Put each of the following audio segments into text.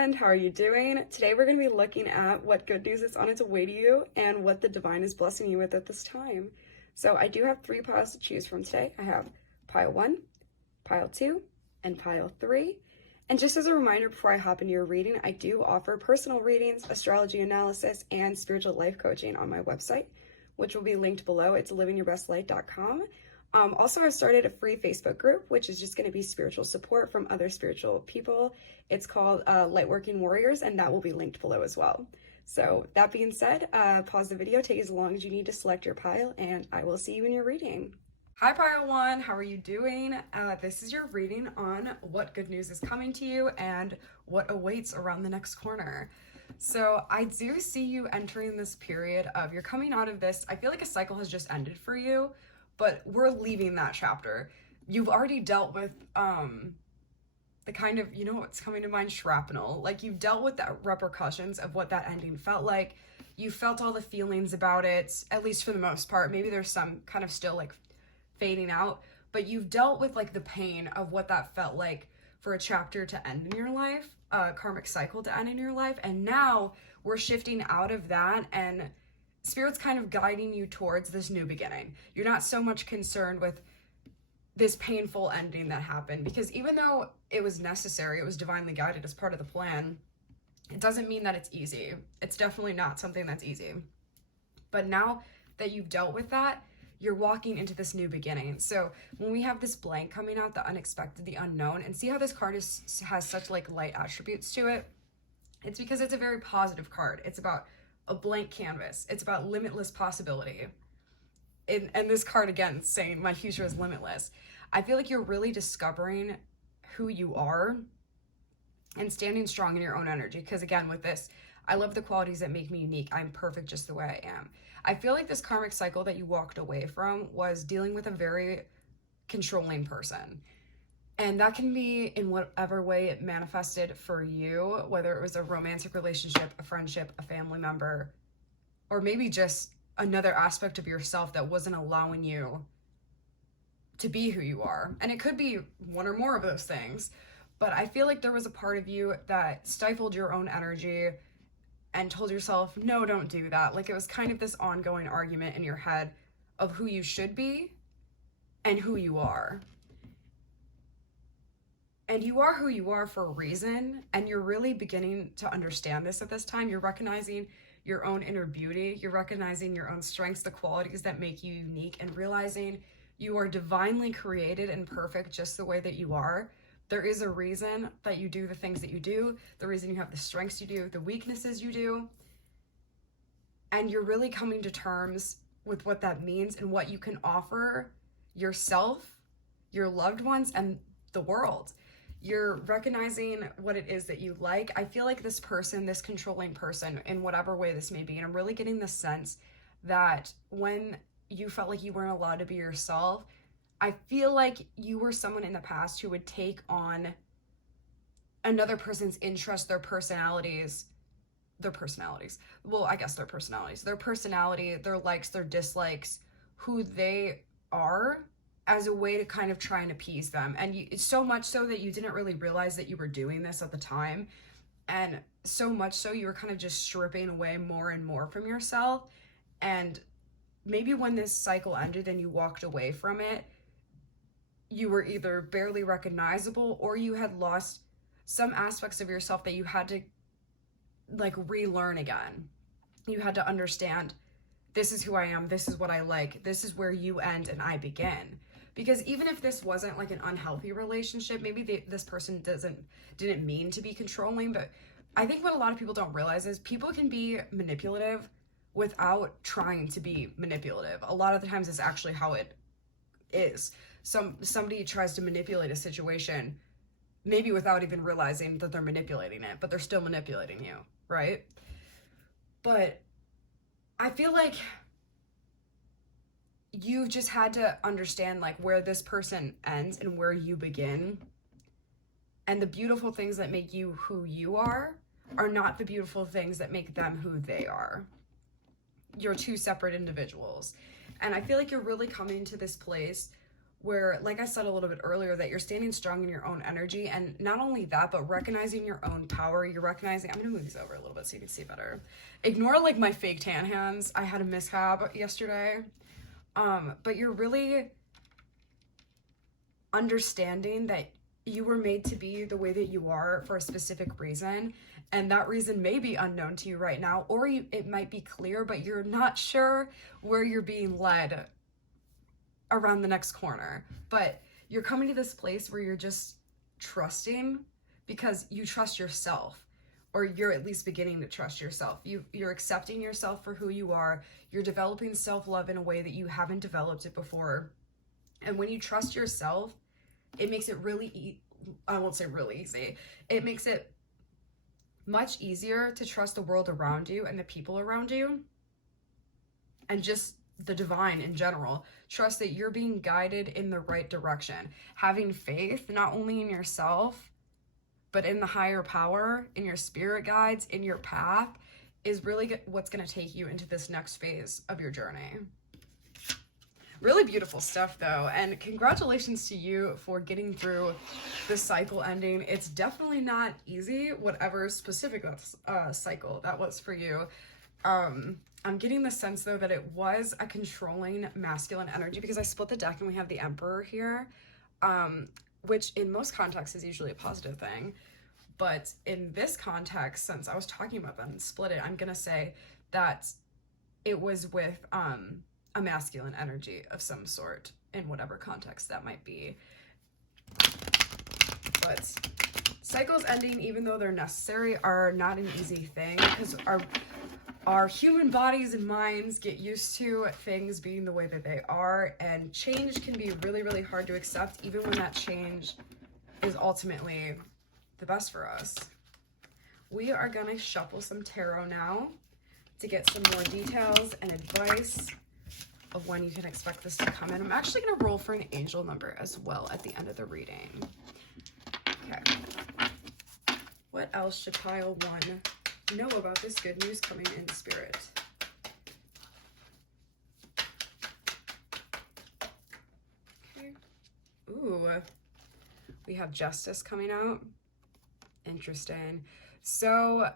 friend, how are you doing? Today we're going to be looking at what good news is on its way to you and what the divine is blessing you with at this time. So I do have 3 piles to choose from today. I have pile 1, pile 2, and pile 3. And just as a reminder before I hop into your reading, I do offer personal readings, astrology analysis, and spiritual life coaching on my website, which will be linked below. It's livingyourbestlight.com. Also, I've started a free Facebook group, which is just going to be spiritual support from other spiritual people. It's called Lightworking Warriors, and that will be linked below as well. So that being said, pause the video, take as long as you need to select your pile, and I will see you in your reading. Hi pile 1, how are you doing? This is your reading on what good news is coming to you and what awaits around the next corner. So I do see you entering this period of, you're coming out of this, I feel like a cycle has just ended for you, but we're leaving that chapter. You've already dealt with the kind of, you know what's coming to mind, shrapnel. Like, you've dealt with the repercussions of what that ending felt like. You felt all the feelings about it, at least for the most part. Maybe there's some kind of still like fading out, but you've dealt with like the pain of what that felt like for a chapter to end in your life, a karmic cycle to end in your life. And now we're shifting out of that, and Spirit's kind of guiding you towards this new beginning. You're not so much concerned with this painful ending that happened, because even though it was necessary, it was divinely guided as part of the plan, it doesn't mean that it's easy. It's definitely not something that's easy. But now that you've dealt with that, you're walking into this new beginning. So when we have this blank coming out, the unexpected, the unknown, and see how this card has such like light attributes to it, it's because it's a very positive card. It's about a blank canvas. It's about limitless possibility. And this card, again, saying my future is limitless. I feel like you're really discovering who you are and standing strong in your own energy. Because again, with this, I love the qualities that make me unique. I'm perfect just the way I am. I feel like this karmic cycle that you walked away from was dealing with a very controlling person. And that can be in whatever way it manifested for you, whether it was a romantic relationship, a friendship, a family member, or maybe just another aspect of yourself that wasn't allowing you to be who you are. And it could be one or more of those things, but I feel like there was a part of you that stifled your own energy and told yourself, no, don't do that. Like, it was kind of this ongoing argument in your head of who you should be and who you are. And you are who you are for a reason, and you're really beginning to understand this at this time. You're recognizing your own inner beauty. You're recognizing your own strengths, the qualities that make you unique, and realizing you are divinely created and perfect just the way that you are. There is a reason that you do the things that you do, the reason you have the strengths you do, the weaknesses you do, and you're really coming to terms with what that means and what you can offer yourself, your loved ones, and the world. You're recognizing what it is that you like. I feel like this person, this controlling person, in whatever way this may be, and I'm really getting the sense that when you felt like you weren't allowed to be yourself, I feel like you were someone in the past who would take on another person's interests, their personality, their personality, their likes, their dislikes, who they are, as a way to kind of try and appease them. And it's so much so that you didn't really realize that you were doing this at the time. And so much so you were kind of just stripping away more and more from yourself. And maybe when this cycle ended and you walked away from it, you were either barely recognizable or you had lost some aspects of yourself that you had to like relearn again. You had to understand, this is who I am, this is what I like, this is where you end and I begin. Because even if this wasn't like an unhealthy relationship, maybe this person didn't mean to be controlling, but I think what a lot of people don't realize is people can be manipulative without trying to be manipulative. A lot of the times it's actually how it is. Somebody tries to manipulate a situation, maybe without even realizing that they're manipulating it, but they're still manipulating you, right? But I feel like you've just had to understand like where this person ends and where you begin. And the beautiful things that make you who you are not the beautiful things that make them who they are. You're two separate individuals. And I feel like you're really coming to this place where, like I said a little bit earlier, that you're standing strong in your own energy. And not only that, but recognizing your own power. You're recognizing, I'm gonna move these over a little bit so you can see better. Ignore like my fake tan hands. I had a mishap yesterday. But you're really understanding that you were made to be the way that you are for a specific reason, and that reason may be unknown to you right now, or it might be clear, but you're not sure where you're being led around the next corner. But you're coming to this place where you're just trusting because you trust yourself, or you're at least beginning to trust yourself. You're accepting yourself for who you are. You're developing self-love in a way that you haven't developed it before. And when you trust yourself, it makes it really, I won't say really easy. It makes it much easier to trust the world around you and the people around you, and just the divine in general. Trust that you're being guided in the right direction. Having faith, not only in yourself, but in the higher power, in your spirit guides, in your path, is really what's going to take you into this next phase of your journey. Really beautiful stuff though, and congratulations to you for getting through this cycle ending. It's definitely not easy, whatever specific cycle that was for you. I'm getting the sense though that it was a controlling masculine energy, because I split the deck and we have the Emperor here, which in most contexts is usually a positive thing. But in this context, since I was talking about that and split it, I'm gonna say that it was with a masculine energy of some sort, in whatever context that might be. But cycles ending, even though they're necessary, are not an easy thing, because our human bodies and minds get used to things being the way that they are, and change can be really, really hard to accept, even when that change is ultimately the best for us. We are gonna shuffle some tarot now to get some more details and advice of when you can expect this to come in. I'm actually going to roll for an angel number as well at the end of the reading. Okay. What else should pile 1 know about this good news coming in spirit? Okay. Ooh. We have justice coming out. Interesting. So,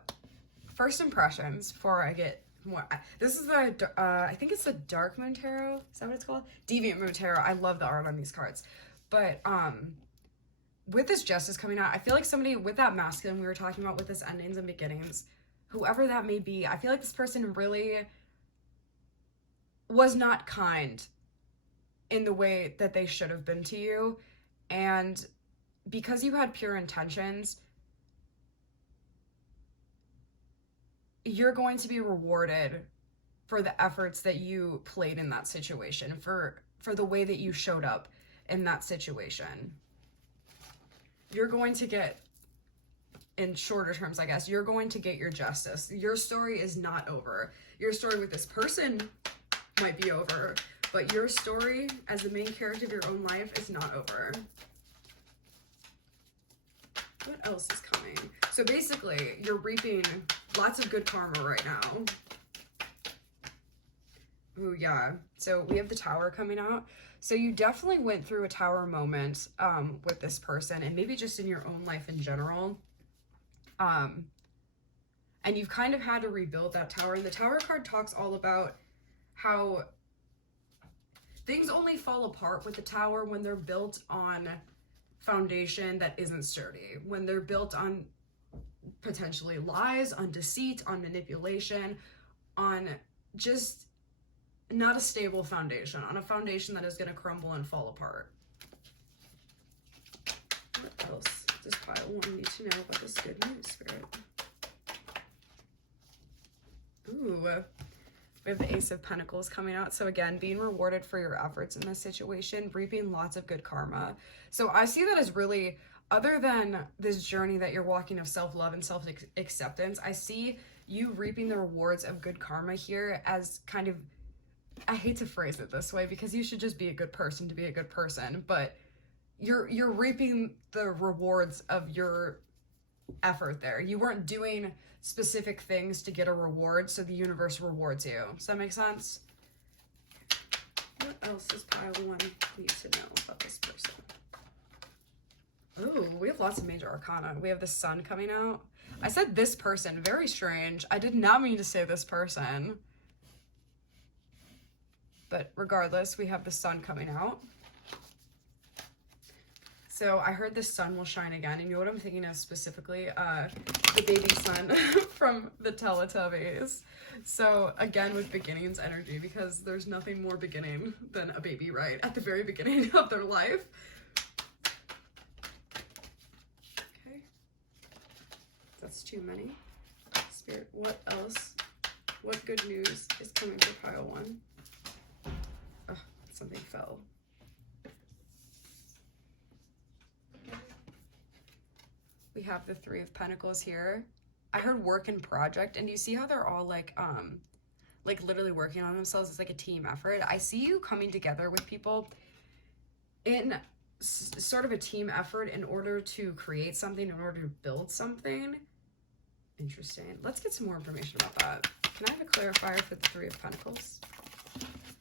first impressions before I get more. This is the, I think it's the Dark Moon Tarot. Is that what it's called? Deviant Moon Tarot. I love the art on these cards. But with this justice coming out, I feel like somebody with that masculine we were talking about with this endings and beginnings, whoever that may be, I feel like this person really was not kind in the way that they should have been to you. And because you had pure intentions, you're going to be rewarded for the efforts that you played in that situation, for the way that you showed up in that situation. You're going to get, in shorter terms, I guess, you're going to get your justice. Your story is not over. Your story with this person might be over, but your story as the main character of your own life is not over. What else is coming? So basically, you're reaping lots of good karma right now. Ooh, yeah. So we have the Tower coming out. So you definitely went through a Tower moment with this person, and maybe just in your own life in general. And you've kind of had to rebuild that Tower. And the Tower card talks all about how things only fall apart with the Tower when they're built on foundation that isn't sturdy, when they're built on potentially lies, on deceit, on manipulation, on just not a stable foundation, on a foundation that is going to crumble and fall apart. What else does pile 1 need to know about this good news, Spirit? Ooh, we have the Ace of Pentacles coming out. So again, being rewarded for your efforts in this situation, reaping lots of good karma. So I see that as really, other than this journey that you're walking of self-love and self-acceptance, I see you reaping the rewards of good karma here as kind of, I hate to phrase it this way because you should just be a good person to be a good person, but you're reaping the rewards of your effort there. You weren't doing specific things to get a reward, so the universe rewards you. Does that make sense? What What else does pile 1 need to know about this person? Ooh, we have lots of major arcana. We have the sun coming out. I said this person, very strange. I did not mean to say this person. But regardless, we have the sun coming out. So I heard the sun will shine again. And you know what I'm thinking of specifically? The baby sun from the Teletubbies. So again, with beginnings energy, because there's nothing more beginning than a baby, right? At the very beginning of their life. Okay. That's too many. Spirit, what else? What good news is coming for pile 1? Oh, something fell. We have the 3 of Pentacles here. I heard work and project, and you see how they're all like literally working on themselves. It's like a team effort. I see you coming together with people in sort of a team effort in order to create something, in order to build something. Interesting. Let's get some more information about that. Can I have a clarifier for the 3 of Pentacles?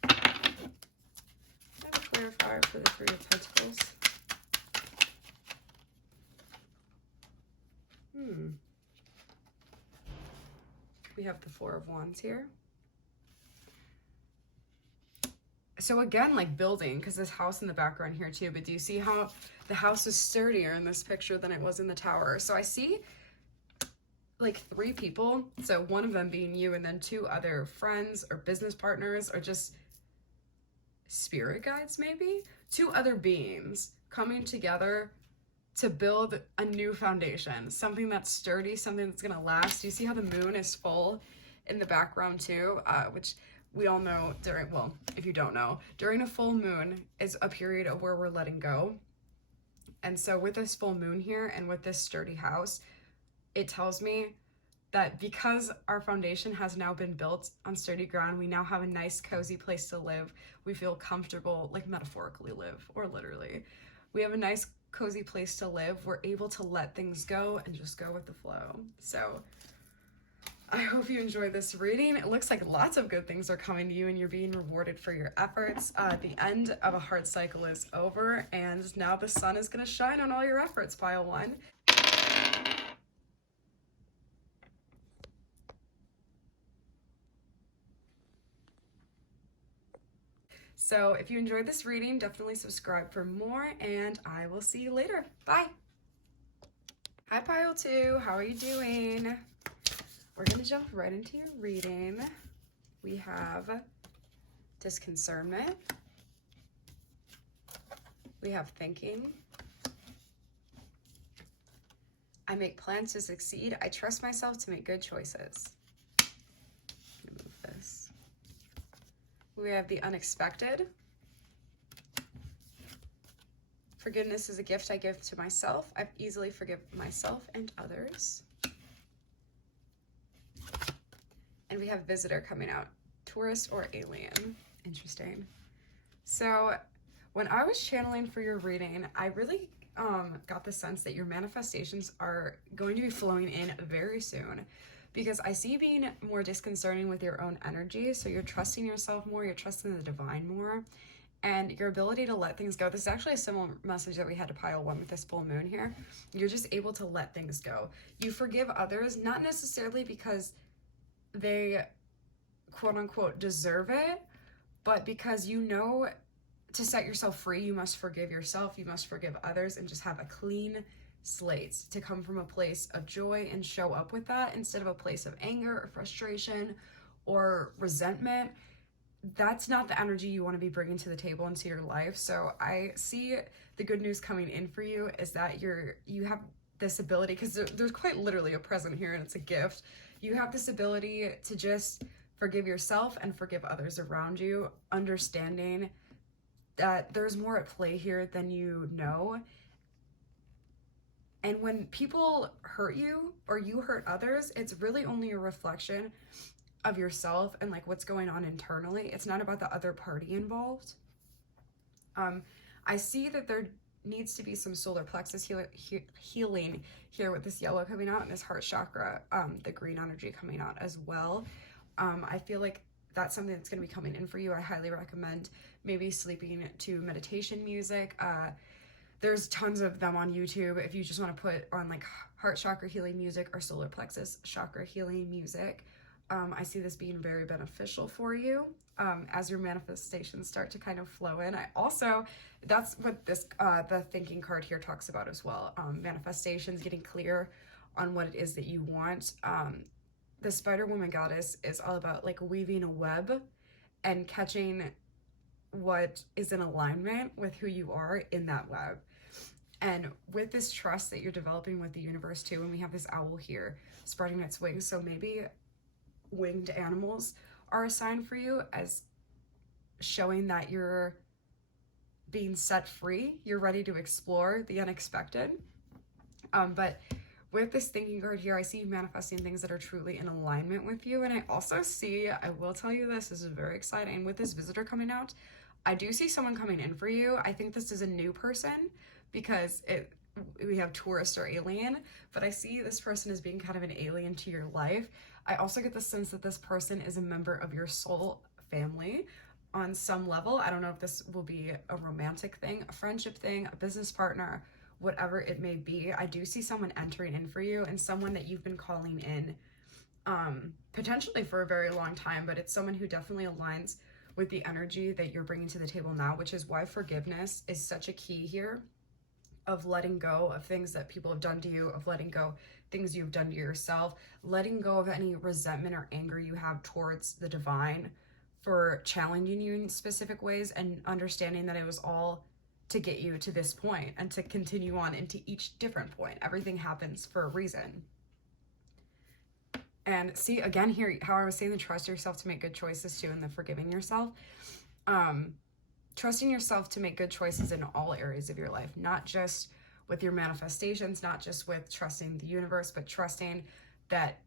Can I have a clarifier for the 3 of Pentacles? We have the 4 of Wands here. So again, like building, because this house in the background here too, but do you see how the house is sturdier in this picture than it was in the tower? So I see like 3 people, so one of them being you, and then 2 other friends or business partners or just spirit guides maybe, 2 other beings coming together to build a new foundation, something that's sturdy, something that's gonna last. You see how the moon is full in the background too, which we all know during, well, if you don't know, during a full moon is a period of where we're letting go. And so with this full moon here and with this sturdy house, it tells me that because our foundation has now been built on sturdy ground, we now have a nice cozy place to live. We feel comfortable, like metaphorically live, or literally. We have a nice cozy place to live. We're able to let things go and just go with the flow. So I hope you enjoyed this reading. It looks like lots of good things are coming to you and you're being rewarded for your efforts. The end of a hard cycle is over, and now the sun is going to shine on all your efforts, pile 1. So if you enjoyed this reading, definitely subscribe for more, and I will see you later. Bye. Hi, pile 2. How are you doing? We're going to jump right into your reading. We have disconcernment. We have thinking. I make plans to succeed. I trust myself to make good choices. I'm gonna move this. We have the unexpected. Forgiveness is a gift I give to myself. I easily forgive myself and others. And we have visitor coming out. Tourist or alien. Interesting. So when I was channeling for your reading, I really got the sense that your manifestations are going to be flowing in very soon, because I see you being more disconcerting with your own energy. So you're trusting yourself more, you're trusting the divine more, and your ability to let things go. This is actually a similar message that we had to pile 1 with this full moon here. You're just able to let things go. You forgive others, not necessarily because they quote unquote deserve it, but because you know to set yourself free, you must forgive yourself, you must forgive others, and just have a clean slate to come from a place of joy and show up with that instead of a place of anger or frustration or resentment. That's not the energy you want to be bringing to the table into your life. So I see the good news coming in for you is that you have this ability, because there's quite literally a present here and it's a gift. You have this ability to just forgive yourself and forgive others around you, understanding that there's more at play here than you know. And when people hurt you or you hurt others, it's really only a reflection of yourself and like what's going on internally. It's not about the other party involved. I see that there needs to be some solar plexus healing here with this yellow coming out and this heart chakra, the green energy coming out as well. I feel like that's something that's going to be coming in for you, I highly recommend maybe sleeping to meditation music. There's tons of them on YouTube if you just want to put on like heart chakra healing music or solar plexus chakra healing music. I see this being very beneficial for you as your manifestations start to kind of flow in. That's what this the thinking card here talks about as well. Manifestations, getting clear on what it is that you want. The Spider Woman goddess is all about like weaving a web and catching what is in alignment with who you are in that web. And with this trust that you're developing with the universe too, and we have this owl here spreading its wings, so maybe winged animals are a sign for you as showing that you're being set free, you're ready to explore the unexpected. But with this thinking card here, I see you manifesting things that are truly in alignment with you. And I also see, I will tell you this is very exciting, with this visitor coming out, I do see someone coming in for you. I think this is a new person because we have tourist or alien, but I see this person as being kind of an alien to your life. I also get the sense that this person is a member of your soul family on some level. I don't know if this will be a romantic thing, a friendship thing, a business partner, whatever it may be. I do see someone entering in for you, and someone that you've been calling in potentially for a very long time, but it's someone who definitely aligns with the energy that you're bringing to the table now, which is why forgiveness is such a key here, of letting go of things that people have done to you, of letting go things you've done to yourself, letting go of any resentment or anger you have towards the divine for challenging you in specific ways, and understanding that it was all to get you to this point and to continue on into each different point. Everything happens for a reason. And see, again here, how I was saying, the trust yourself to make good choices too, and the forgiving yourself. Trusting yourself to make good choices in all areas of your life, not just with your manifestations, not just with trusting the universe, but trusting that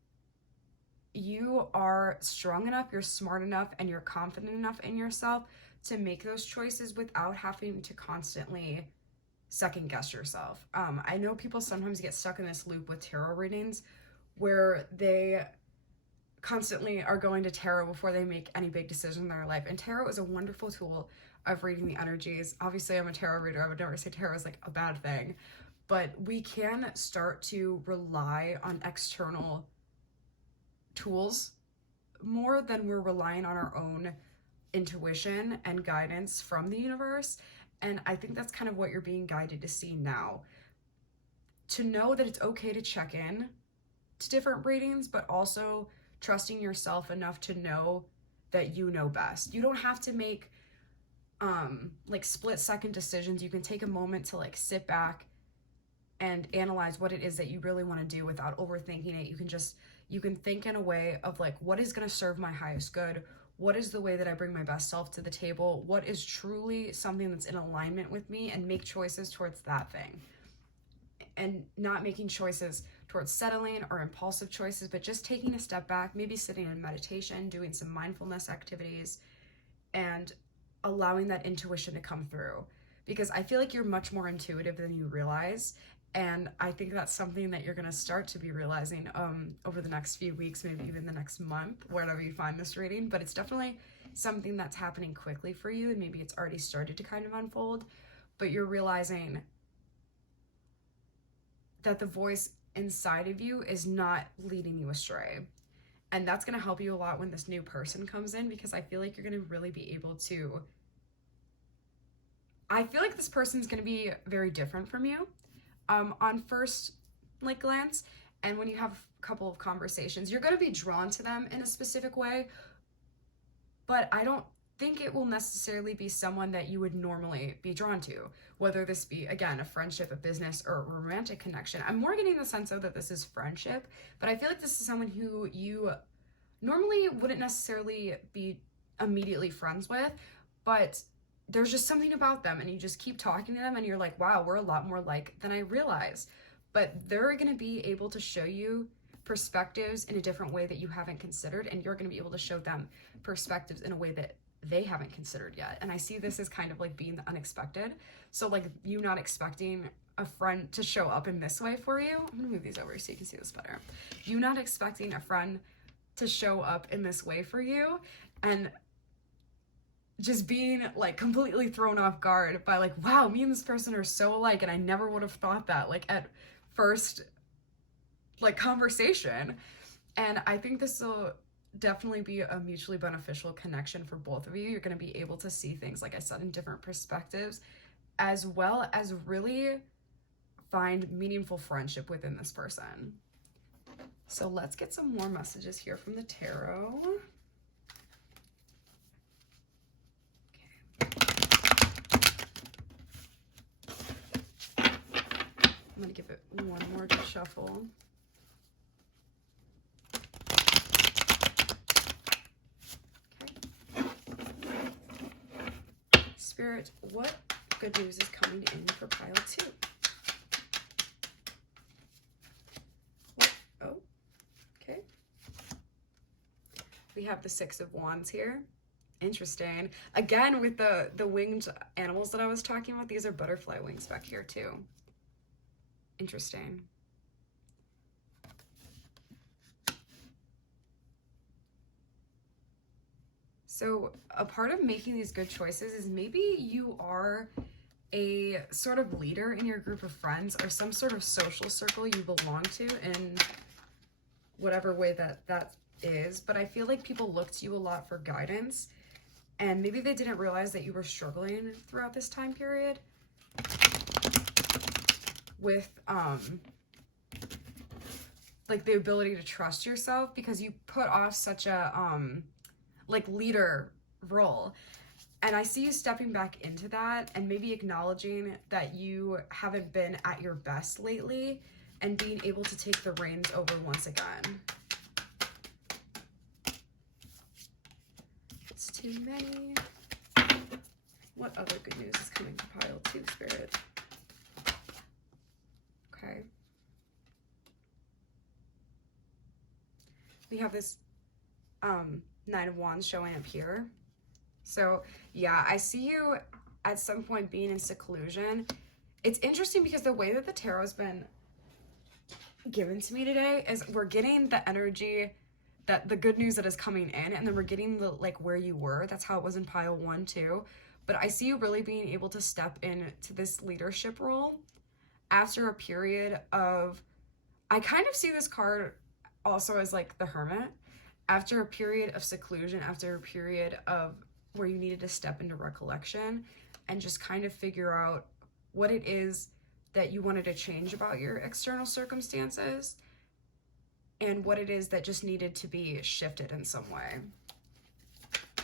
you are strong enough, you're smart enough, and you're confident enough in yourself to make those choices without having to constantly second guess yourself. I know people sometimes get stuck in this loop with tarot readings where they constantly are going to tarot before they make any big decision in their life. And tarot is a wonderful tool of reading the energies. Obviously, I'm a tarot reader. I would never say tarot is like a bad thing, but we can start to rely on external tools more than we're relying on our own intuition and guidance from the universe. And I think that's kind of what you're being guided to see now. To know that it's okay to check in to different readings, but also trusting yourself enough to know that you know best. You don't have to make like split-second decisions. You can take a moment to like sit back and analyze what it is that you really want to do without overthinking it. You can think in a way of like, what is going to serve my highest good? What is the way that I bring my best self to the table? What is truly something that's in alignment with me, and make choices towards that thing. And not making choices towards settling or impulsive choices, but just taking a step back, maybe sitting in meditation, doing some mindfulness activities, and allowing that intuition to come through. Because I feel like you're much more intuitive than you realize. And I think that's something that you're going to start to be realizing over the next few weeks, maybe even the next month, wherever you find this reading. But it's definitely something that's happening quickly for you, and maybe it's already started to kind of unfold. But you're realizing that the voice inside of you is not leading you astray. And that's going to help you a lot when this new person comes in, because I feel like you're going to really be able to... I feel like this person's going to be very different from you on first like glance. And when you have a couple of conversations, you're going to be drawn to them in a specific way. But I don't think it will necessarily be someone that you would normally be drawn to, whether this be, again, a friendship, a business, or a romantic connection. I'm more getting the sense of that this is friendship, but I feel like this is someone who you normally wouldn't necessarily be immediately friends with, but there's just something about them, and you just keep talking to them and you're like, wow, we're a lot more alike than I realized. But they're going to be able to show you perspectives in a different way that you haven't considered, and you're going to be able to show them perspectives in a way that they haven't considered yet. And I see this as kind of like being the unexpected. So like you not expecting a friend to show up in this way for you. I'm gonna move these over so you can see this better. You not expecting a friend to show up in this way for you, and just being like completely thrown off guard by like, wow, me and this person are so alike, and I never would have thought that like at first like conversation. And I think this will definitely be a mutually beneficial connection for both of you. You're going to be able to see things, like I said, in different perspectives, as well as really find meaningful friendship within this person. So let's get some more messages here from the tarot. I'm going to give it one more good shuffle. Okay. Spirit, what good news is coming in for pile 2? Oh, okay. We have the 6 of Wands here. Interesting. Again, with the winged animals that I was talking about, these are butterfly wings back here too. Interesting. So a part of making these good choices is maybe you are a sort of leader in your group of friends, or some sort of social circle you belong to in whatever way that is. But I feel like people look to you a lot for guidance, and maybe they didn't realize that you were struggling throughout this time period with like the ability to trust yourself, because you put off such a like leader role. And I see you stepping back into that and maybe acknowledging that you haven't been at your best lately and being able to take the reins over once again. It's too many. What other good news is coming to pile 2, Spirit? Okay. We have this 9 of Wands showing up here. So yeah, I see you at some point being in seclusion. It's interesting because the way that the tarot's been given to me today is we're getting the energy, that the good news that is coming in, and then we're getting the like where you were. That's how it was in pile 1 too. But I see you really being able to step into this leadership role after a period of, I kind of see this card also as like the Hermit, after a period of seclusion, after a period of where you needed to step into recollection and just kind of figure out what it is that you wanted to change about your external circumstances and what it is that just needed to be shifted in some way.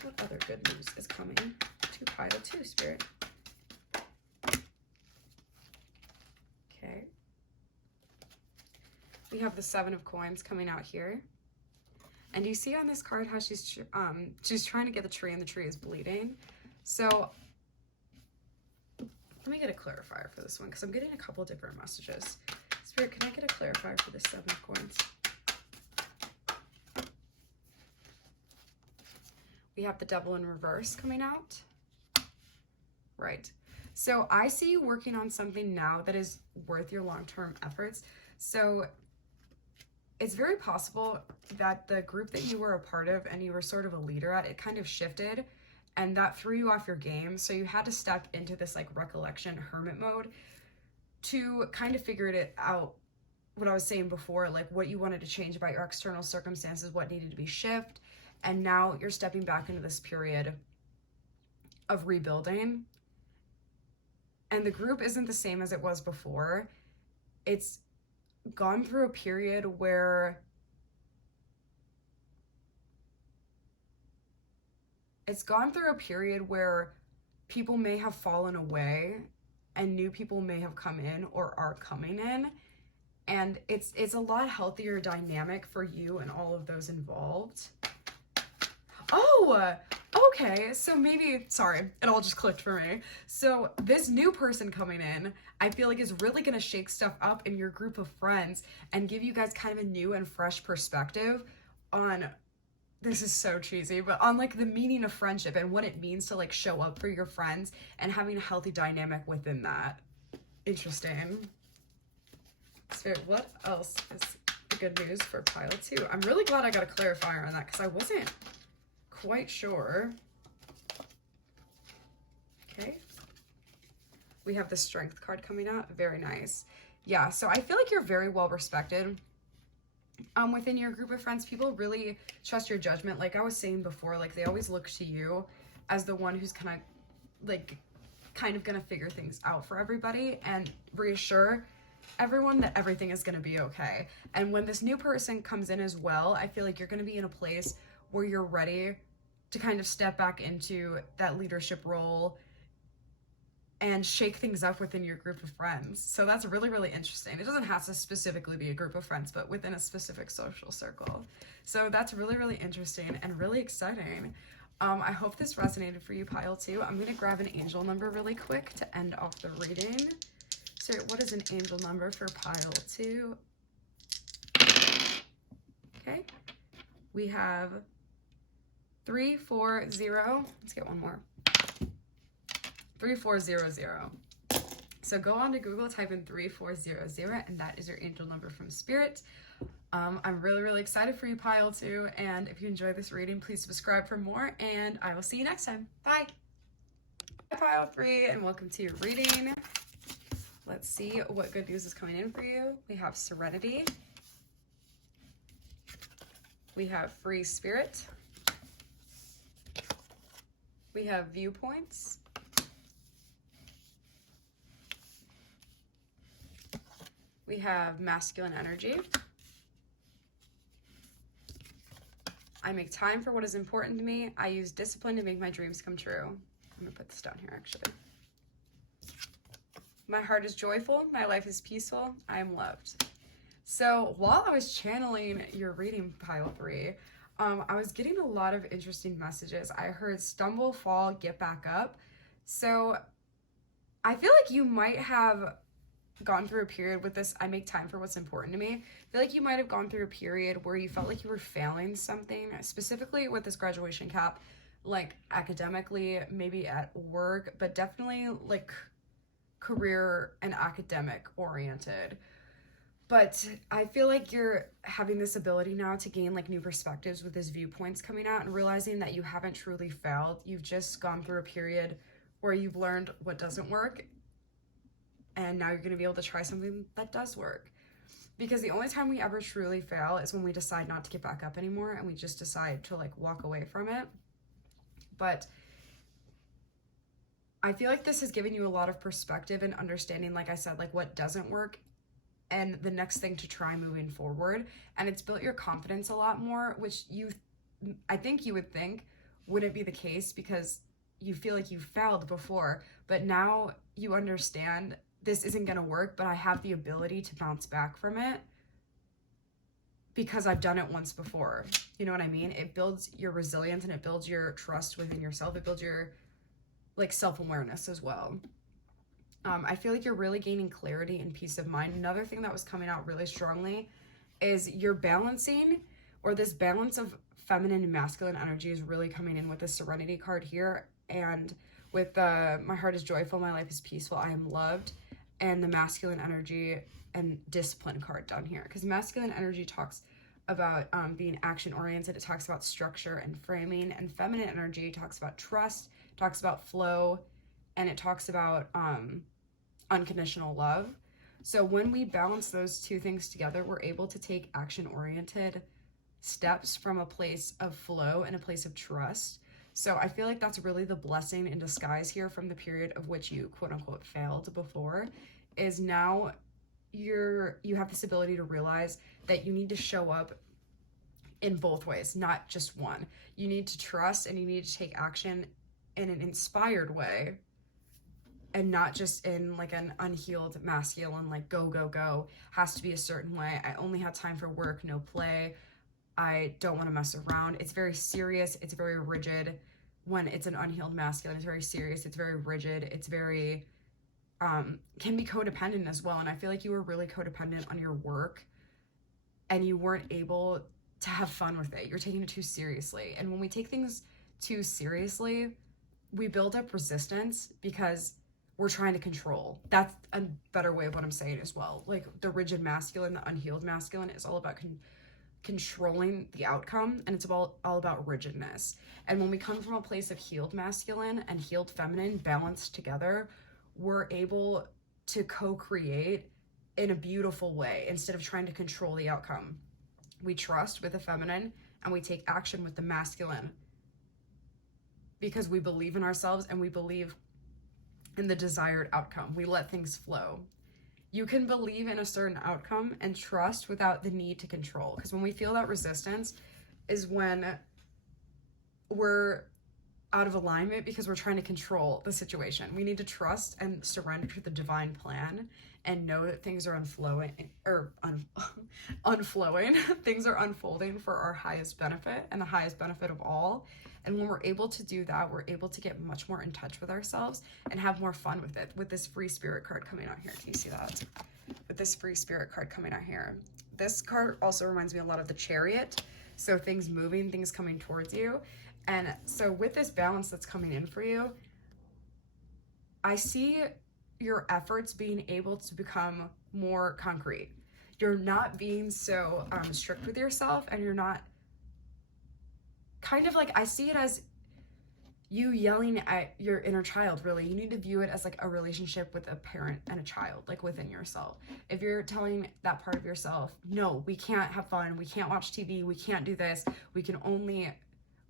What other good news is coming to pile 2, Spirit? Okay. We have the 7 of Coins coming out here. And you see on this card how she's trying to get the tree, and the tree is bleeding. So let me get a clarifier for this one, because I'm getting a couple different messages. Spirit, can I get a clarifier for this 7 of Coins? We have the Devil in reverse coming out. Right. So I see you working on something now that is worth your long-term efforts. So it's very possible that the group that you were a part of and you were sort of a leader at, it kind of shifted and that threw you off your game. So you had to step into this like recollection hermit mode to kind of figure it out, what I was saying before, like what you wanted to change about your external circumstances, what needed to be shifted. And now you're stepping back into this period of rebuilding. And the group isn't the same as it was before. It's gone through a period where people may have fallen away and new people may have come in or are coming in, and it's a lot healthier dynamic for you and all of those involved. Oh, okay, so maybe, sorry, it all just clicked for me. So this new person coming in, I feel like is really gonna shake stuff up in your group of friends and give you guys kind of a new and fresh perspective on, this is so cheesy, but on like the meaning of friendship and what it means to like show up for your friends and having a healthy dynamic within that. Interesting. Spirit, what else is the good news for pile 2? I'm really glad I got a clarifier on that because I wasn't quite sure. Okay. We have the Strength card coming out. Very nice. Yeah, so I feel like you're very well respected within your group of friends. People really trust your judgment. Like I was saying before, like they always look to you as the one who's kind of gonna figure things out for everybody and reassure everyone that everything is gonna be okay. And when this new person comes in as well, I feel like you're gonna be in a place where you're ready to kind of step back into that leadership role and shake things up within your group of friends. So that's really, really interesting. It doesn't have to specifically be a group of friends, but within a specific social circle. So that's really, really interesting and really exciting. I hope this resonated for you, pile 2. I'm gonna grab an angel number really quick to end off the reading. So what is an angel number for pile 2? Okay, we have 340. Let's get one more. 3400. So go on to Google, type in 3400, and that is your angel number from Spirit. I'm really, really excited for you, pile 2. And if you enjoyed this reading, please subscribe for more, and I will see you next time. Bye. Hi, pile 3, and welcome to your reading. Let's see what good news is coming in for you. We have Serenity. We have Free Spirit. We have Viewpoints. We have Masculine Energy. I make time for what is important to me. I use discipline to make my dreams come true. I'm gonna put this down here actually. My heart is joyful. My life is peaceful. I am loved. So while I was channeling your reading, pile 3, I was getting a lot of interesting messages. I heard stumble, fall, get back up. So I feel like you might have gone through a period with this, I make time for what's important to me. I feel like you might have gone through a period where you felt like you were failing something, specifically with this graduation cap, like academically, maybe at work, but definitely like career and academic oriented. But I feel like you're having this ability now to gain like new perspectives with this Viewpoints coming out and realizing that you haven't truly failed. You've just gone through a period where you've learned what doesn't work, and now you're going to be able to try something that does work. Because the only time we ever truly fail is when we decide not to get back up anymore and we just decide to like walk away from it. But I feel like this has given you a lot of perspective and understanding, like I said, like what doesn't work and the next thing to try moving forward. And it's built your confidence a lot more, which I think you would think wouldn't be the case because you feel like you failed before, but now you understand this isn't going to work, but I have the ability to bounce back from it because I've done it once before. You know what I mean? It builds your resilience and it builds your trust within yourself. It builds your like self-awareness as well. I feel like you're really gaining clarity and peace of mind. Another thing that was coming out really strongly is you're balancing, or this balance of feminine and masculine energy is really coming in with the Serenity card here. And with my heart is joyful, my life is peaceful, I am loved, and the masculine energy and discipline card down here. Because masculine energy talks about being action oriented, it talks about structure and framing, and feminine energy talks about trust, talks about flow, and it talks about unconditional love. So when we balance those two things together, we're able to take action oriented steps from a place of flow and a place of trust. So I feel like that's really the blessing in disguise here from the period of which you quote unquote failed before, is now you have this ability to realize that you need to show up in both ways, not just one. You need to trust and you need to take action in an inspired way and not just in like an unhealed masculine, like go, go, go, has to be a certain way. I only have time for work, no play. I don't want to mess around. It's very serious. It's very rigid. When it's an unhealed masculine, it's very serious. It's very rigid. It's very, can be codependent as well. And I feel like you were really codependent on your work and you weren't able to have fun with it. You're taking it too seriously. And when we take things too seriously, we build up resistance because we're trying to control. That's a better way of what I'm saying as well. Like the rigid masculine, the unhealed masculine is all about controlling the outcome, and it's all about rigidness. And when we come from a place of healed masculine and healed feminine balanced together, we're able to co-create in a beautiful way instead of trying to control the outcome. We trust with the feminine and we take action with the masculine because we believe in ourselves and we believe in the desired outcome. We let things flow. You can believe in a certain outcome and trust without the need to control. Because when we feel that resistance is when we're out of alignment because we're trying to control the situation. We need to trust and surrender to the divine plan and know that things are unflowing. Things are unfolding for our highest benefit and the highest benefit of all. And when we're able to do that, we're able to get much more in touch with ourselves and have more fun with it. With this free spirit card coming out here. Can you see that? With this free spirit card coming out here. This card also reminds me a lot of the Chariot. So things moving, things coming towards you. And so with this balance that's coming in for you, I see your efforts being able to become more concrete. You're not being so strict with yourself, and you're not kind of like, I see it as you yelling at your inner child, really. You need to view it as like a relationship with a parent and a child, like within yourself. If you're telling that part of yourself, no, we can't have fun, we can't watch TV, we can't do this, we can only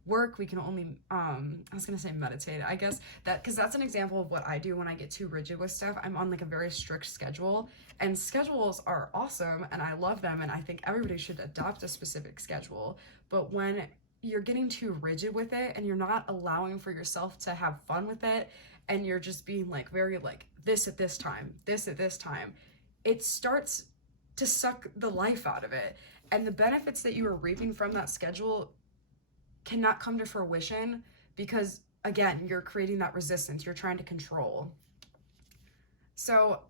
work, we can only, I was gonna say meditate, I guess, that, because that's an example of what I do when I get too rigid with stuff. I'm on like a very strict schedule, and schedules are awesome, and I love them, and I think everybody should adopt a specific schedule. But when you're getting too rigid with it and you're not allowing for yourself to have fun with it, and you're just being like very like this at this time, this at this time, it starts to suck the life out of it. And the benefits that you are reaping from that schedule cannot come to fruition because, again, you're creating that resistance. You're trying to control. So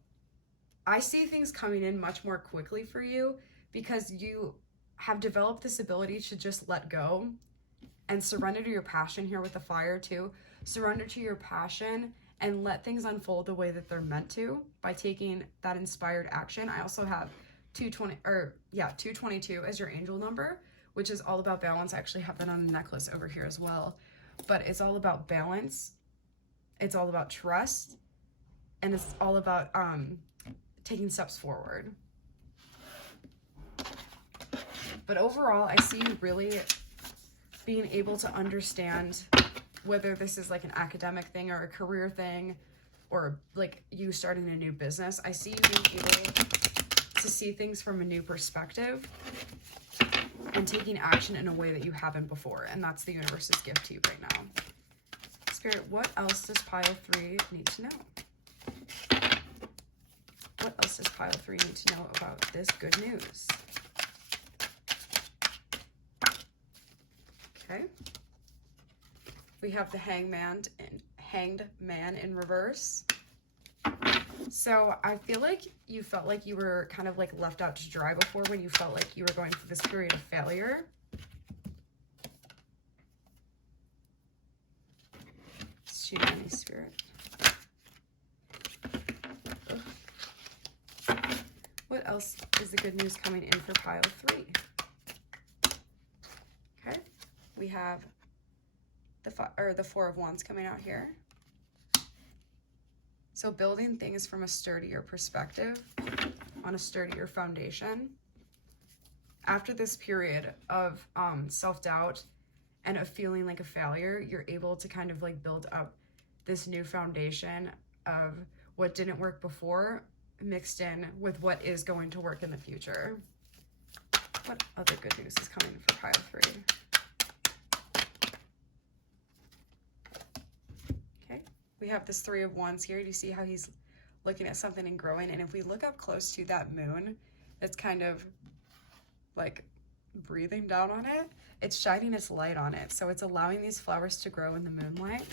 I see things coming in much more quickly for you because you have developed this ability to just let go and surrender to your passion here with the fire too. Surrender to your passion and let things unfold the way that they're meant to by taking that inspired action. I also have 222 as your angel number, which is all about balance. I actually have that on a necklace over here as well. But it's all about balance. It's all about trust. And it's all about taking steps forward. But overall, I see you really being able to understand whether this is like an academic thing or a career thing or like you starting a new business. I see you being able to see things from a new perspective and taking action in a way that you haven't before. And that's the universe's gift to you right now. Spirit, what else does pile 3 need to know? What else does pile 3 need to know about this good news? Okay. We have the Hanged Man in reverse. So I feel like you felt like you were kind of like left out to dry before when you felt like you were going through this period of failure. Shoot any spirit. Ugh. What else is the good news coming in for pile 3? Okay. We have the Four of Wands coming out here. So building things from a sturdier perspective, on a sturdier foundation. After this period of self-doubt and of feeling like a failure, you're able to kind of like build up this new foundation of what didn't work before mixed in with what is going to work in the future. What other good news is coming for pile 3? We have this Three of Wands here. Do you see how he's looking at something and growing? And if we look up close to that moon, it's kind of like breathing down on it. It's shining its light on it. So it's allowing these flowers to grow in the moonlight.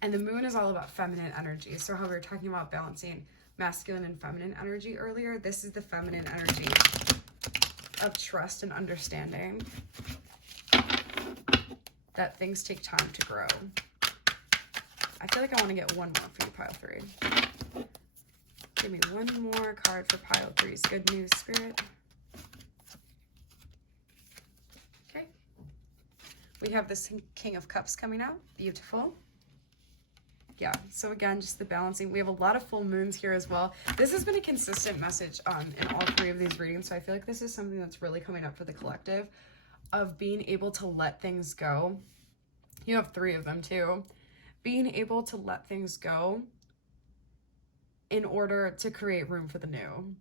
And the moon is all about feminine energy. So how we were talking about balancing masculine and feminine energy earlier, this is the feminine energy of trust and understanding that things take time to grow. I feel like I want to get one more for you, pile 3. Give me one more card for pile 3's good news, Spirit. We have this King of Cups coming out. Beautiful. Yeah, so again, just the balancing. We have a lot of full moons here as well. This has been a consistent message in all three of these readings, so I feel like this is something that's really coming up for the collective, of being able to let things go. You have three of them too. Being able to let things go in order to create room for the new.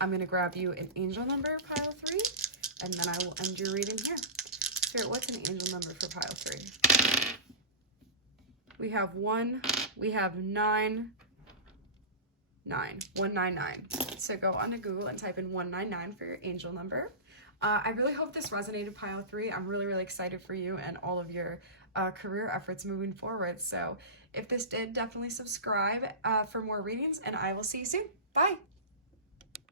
I'm going to grab you an angel number, pile 3, and then I will end your reading here. Spirit, what's an angel number for pile 3? We have 1, we have 9, 199. So go onto Google and type in 199 for your angel number. I really hope this resonated, pile 3. I'm really, really excited for you and all of your career efforts moving forward. So if this did, definitely subscribe for more readings, and I will see you soon. Bye.